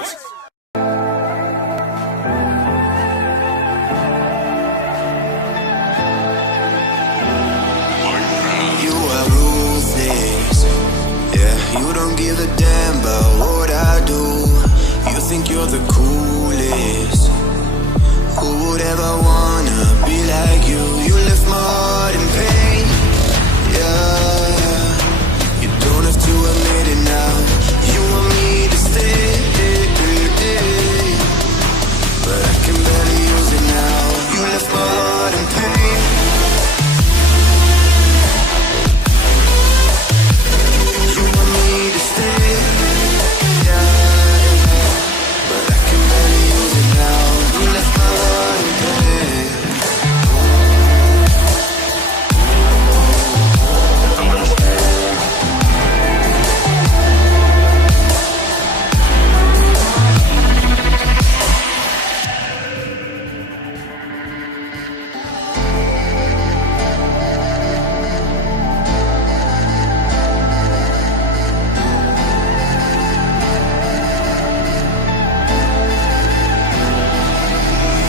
DEIXE. You are ruthless, yeah, you don't give a damn about what I do. You think you're the coolest. Who would ever wanna be like you? You left my heart in pain, yeah. You don't have to admit it now. You want me to stay, but I can barely use it now. You left my heart in pain. You want me to stay, yeah, but I can barely use it now. You left my heart in pain.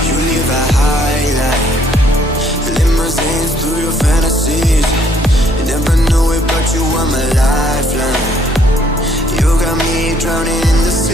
You live a high life, limousines through your fantasies. You never knew it, but you were my lifeline. You got me drowning in the sea.